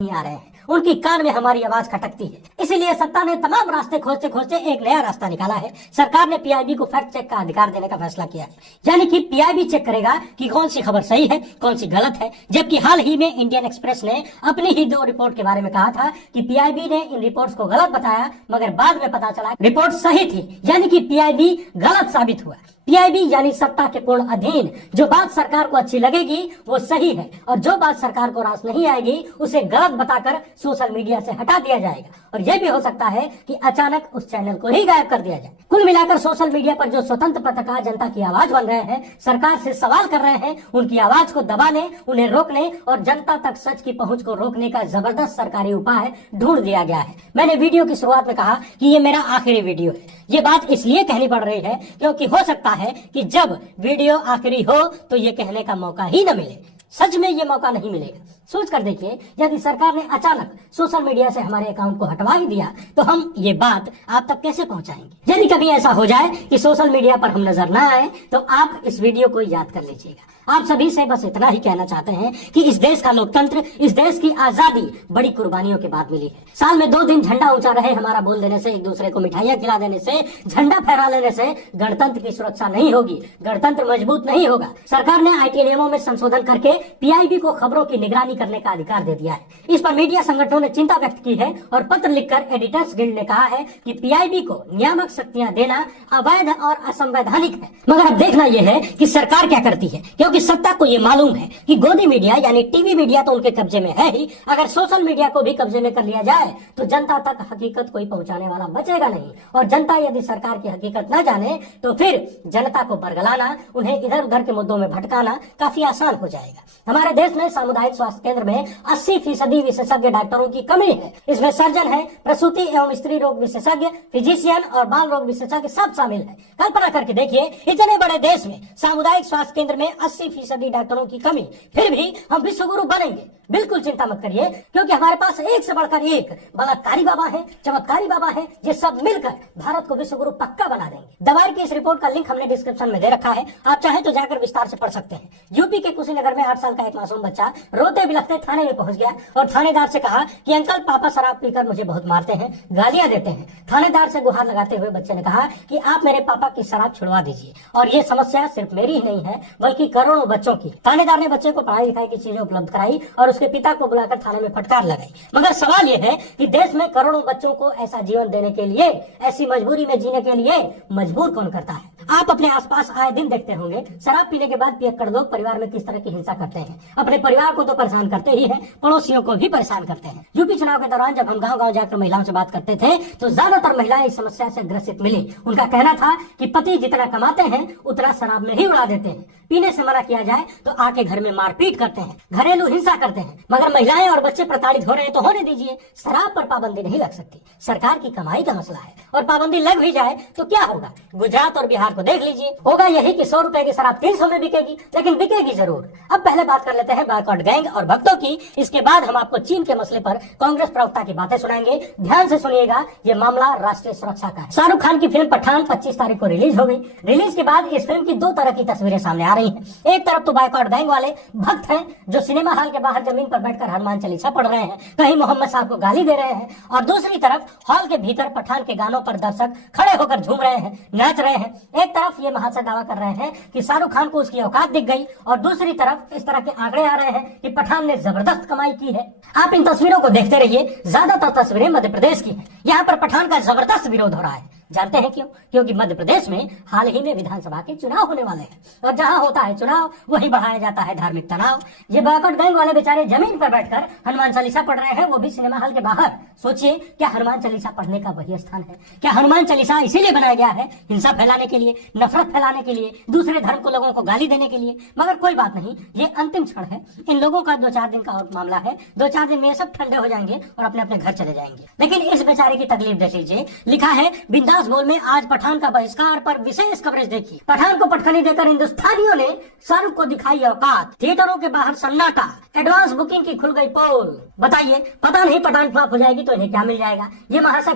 नहीं आ रहे हैं, उनकी कान में हमारी आवाज खटकती है। इसीलिए सत्ता ने तमाम रास्ते खोजते खोजते एक नया रास्ता निकाला है। सरकार ने पीआईबी को फैक्ट चेक का अधिकार देने का फैसला किया है, यानी कि पीआईबी चेक करेगा कि कौन सी खबर सही है, कौन सी गलत है। जबकि हाल ही में इंडियन एक्सप्रेस ने अपनी ही 2 रिपोर्ट के बारे में कहा था कि पीआईबी ने इन रिपोर्ट्स को गलत बताया, मगर बाद में पता चला रिपोर्ट सही थी, यानी कि पीआईबी गलत साबित हुआ। पीआईबी यानी सत्ता के पूर्ण अधीन। जो बात सरकार को अच्छी लगेगी वो सही है, और जो बात सरकार को रास नहीं आएगी उसे गलत बताकर सोशल मीडिया से हटा दिया जाएगा। और यह भी हो सकता है कि अचानक उस चैनल को ही गायब कर दिया जाए। कुल मिलाकर सोशल मीडिया पर जो स्वतंत्र पत्रकार जनता की आवाज बन रहे हैं, सरकार से सवाल कर रहे हैं, उनकी आवाज को दबाने, उन्हें रोकने और जनता तक सच की पहुंच को रोकने का जबरदस्त सरकारी उपाय ढूंढ लिया गया है। मैंने वीडियो की शुरुआत में कहा कि ये मेरा आखिरी वीडियो है। ये बात इसलिए कहनी पड़ रही है क्योंकि हो सकता है कि जब वीडियो आखिरी हो तो ये कहने का मौका ही न मिले। सच में ये मौका नहीं मिलेगा। सोच कर देखिए, यदि सरकार ने अचानक सोशल मीडिया से हमारे अकाउंट को हटवा ही दिया तो हम ये बात आप तक कैसे पहुंचाएंगे। यदि कभी ऐसा हो जाए कि सोशल मीडिया पर हम नजर न आए तो आप इस वीडियो को याद कर लीजिएगा। आप सभी से बस इतना ही कहना चाहते हैं कि इस देश का लोकतंत्र, इस देश की आजादी बड़ी कुर्बानियों के बाद मिली है। साल में 2 दिन झंडा ऊंचा रहे हमारा बोल देने से, एक दूसरे को मिठाइयां खिला देने से, झंडा फहरा लेने से गणतंत्र की सुरक्षा नहीं होगी, गणतंत्र मजबूत नहीं होगा। सरकार ने आईटी नियमों में संशोधन करके पीआईबी को खबरों की निगरानी करने का अधिकार दे दिया है। इस पर मीडिया संगठनों ने चिंता व्यक्त की है और पत्र लिखकर एडिटर्स गिल्ड ने कहा है कि पीआईबी को नियामक शक्तियां देना अवैध और असंवैधानिक है। मगर अब देखना यह है कि सरकार क्या करती है, क्योंकि सत्ता को ये मालूम है कि गोदी मीडिया यानी टीवी मीडिया तो उनके कब्जे में है ही, अगर सोशल मीडिया को भी कब्जे में कर लिया जाए तो जनता तक हकीकत कोई पहुंचाने वाला बचेगा नहीं। और जनता यदि सरकार की हकीकत न जाने तो फिर जनता को बरगलाना, उन्हें इधर उधर के मुद्दों में भटकाना काफी आसान हो जाएगा। हमारे देश में सामुदायिक स्वास्थ्य केंद्र में 80% विशेषज्ञ डॉक्टरों की कमी है। इसमें सर्जन है, प्रसूति एवं स्त्री रोग विशेषज्ञ, फिजिशियन और बाल रोग विशेषज्ञ सब शामिल है। कल्पना करके देखिए, इतने बड़े देश में सामुदायिक स्वास्थ्य केंद्र में 80% डॉक्टरों की कमी, फिर भी हम विश्वगुरु बनेंगे। बिल्कुल चिंता मत करिए, क्योंकि हमारे पास एक से बढ़कर एक बलात्कारी बाबा है, चमत्कारी बाबा है, ये सब मिलकर भारत को विश्वगुरु पक्का बना देंगे। दवाई की इस रिपोर्ट का लिंक हमने डिस्क्रिप्शन में दे रखा है, आप चाहे तो जाकर विस्तार से पढ़ सकते हैं। यूपी के कुशीनगर में 8 साल का एक मासूम बच्चा रोते बिलखते थाने में पहुंच गया और थानेदार से कहा कि अंकल, पापा शराब पीकर मुझे बहुत मारते हैं, गालियां देते हैं। थानेदार से गुहार लगाते हुए बच्चे ने कहा कि आप मेरे पापा की शराब छुड़वा दीजिए, और ये समस्या सिर्फ मेरी ही नहीं है बल्कि करोड़ों बच्चों की। थानेदार ने बच्चे को पढ़ाई लिखाई की चीजें उपलब्ध कराई और उसके पिता को बुलाकर थाने में फटकार लगाई। मगर सवाल यह है कि देश में करोड़ों बच्चों को ऐसा जीवन देने के लिए, ऐसी मजबूरी में जीने के लिए मजबूर कौन करता है। आप अपने आसपास आए दिन देखते होंगे, शराब पीने के बाद पियक्कड़ लोग परिवार में किस तरह की हिंसा करते हैं। अपने परिवार को तो परेशान करते ही हैं, पड़ोसियों को भी परेशान करते हैं। यूपी चुनाव के दौरान जब हम गांव-गांव जाकर महिलाओं से बात करते थे तो ज्यादातर महिलाएं इस समस्या से ग्रसित मिली। उनका कहना था कि पति जितना कमाते हैं उतना शराब में ही उड़ा देते हैं। पीने से मना किया जाए तो आके घर में मारपीट करते हैं, घरेलू हिंसा करते हैं। मगर महिलाएं और बच्चे प्रताड़ित हो रहे हैं तो होने दीजिए, शराब पर पाबंदी नहीं लग सकती। सरकार की कमाई का मसला है, और पाबंदी लग भी जाए तो क्या होगा। गुजरात और बिहार को देख लीजिए, होगा यही कि 100 रुपए की शराब 300 में बिकेगी, लेकिन बिकेगी जरूर। अब पहले बात कर लेते हैं बॉयकॉट गैंग और भक्तों की। इसके बाद हम आपको चीन के मसले पर कांग्रेस प्रवक्ता की बातें सुनाएंगे। ध्यान से सुनिएगा, ये मामला राष्ट्रीय सुरक्षा का है। शाहरुख खान की फिल्म पठान 25 तारीख को रिलीज हो गई। रिलीज के बाद इस फिल्म की 2 तरह की तस्वीरें सामने आ रही हैं। एक तरफ तो बॉयकॉट गैंग वाले भक्त हैं जो सिनेमा हॉल के बाहर जमीन पर बैठकर हनुमान चालीसा पढ़ रहे हैं, कहीं मोहम्मद साहब को गाली दे रहे हैं, और दूसरी तरफ हॉल के भीतर पठान के गानों पर दर्शक खड़े होकर झूम रहे हैं, नाच रहे हैं। एक तरफ ये महाशय दावा कर रहे हैं कि शाहरुख खान को उसकी औकात दिख गई, और दूसरी तरफ इस तरह के आंकड़े आ रहे हैं कि पठान ने जबरदस्त कमाई की है। आप इन तस्वीरों को देखते रहिए, ज्यादातर तस्वीरें मध्य प्रदेश की हैं। यहाँ पर पठान का जबरदस्त विरोध हो रहा है। जानते हैं क्यों? क्योंकि मध्य प्रदेश में हाल ही में विधानसभा के चुनाव होने वाले हैं, और जहां होता है चुनाव वहीं बढ़ाया जाता है धार्मिक तनाव। ये बॉयकॉट गैंग वाले बेचारे जमीन पर बैठकर हनुमान चालीसा पढ़ रहे हैं, वो भी सिनेमा हॉल के बाहर। सोचिए, क्या हनुमान चालीसा पढ़ने का वही स्थान है? क्या हनुमान चालीसा इसीलिए बनाया गया है? हिंसा फैलाने के लिए, नफरत फैलाने के लिए, दूसरे धर्म को लोगों को गाली देने के लिए? मगर कोई बात नहीं, ये अंतिम क्षण है। इन लोगों का 2-4 दिन का और मामला है। 2-4 दिन में सब ठंडे हो जाएंगे और अपने अपने घर चले जाएंगे। लेकिन इस बेचारे की तकलीफ देख लीजिए। लिखा है, बिंदास बोल में आज पठान का बहिष्कार पर विशेष कवरेज देखी। पठान को पटखनी देकर हिंदुस्तानियों ने शाहरुख को दिखाई औकात। थिएटरों के बाहर सन्नाटा, एडवांस बुकिंग की खुल गई पोल। बताइए, पता नहीं पठान फ्लॉप हो जाएगी तो इन्हें क्या मिल जाएगा। ये महाशय